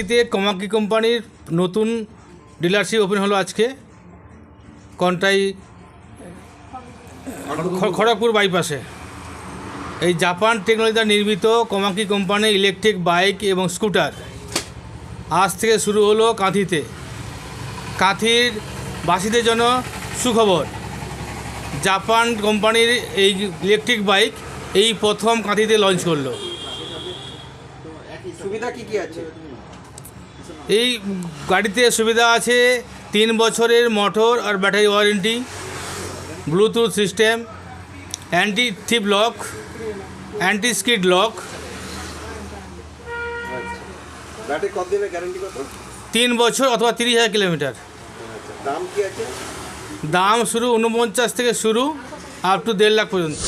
কাঁথিতে কামাকি কোম্পানির নতুন dealership open হলো আজকে কন্টাই খড়গপুর বাইপাসে। এই জাপান টেকনোলজি দ্বারা নির্মিত কামাকি কোম্পানির ইলেকট্রিক বাইক এবং স্কুটার আজ থেকে শুরু হলো কাঁথিতে। কাঁথির বাসীদের জন্য সুখবর, জাপান কোম্পানির এই ইলেকট্রিক বাইক এই প্রথম কাঁথিতে লঞ্চ করলো। সুবিধা কি কি আছে? এই গাড়িতে সুবিধা আছে 3 বছরের মোটর আর battery warranty, Bluetooth system, anti theft lock, anti skid lock. Battery কত দিনের গ্যারান্টি কত? 3 বছর অথবা 30,000 কিলোমিটার। দাম কি আছে? দাম শুরু 49 থেকে শুরু আপ টু 1.5 লাখ পর্যন্ত।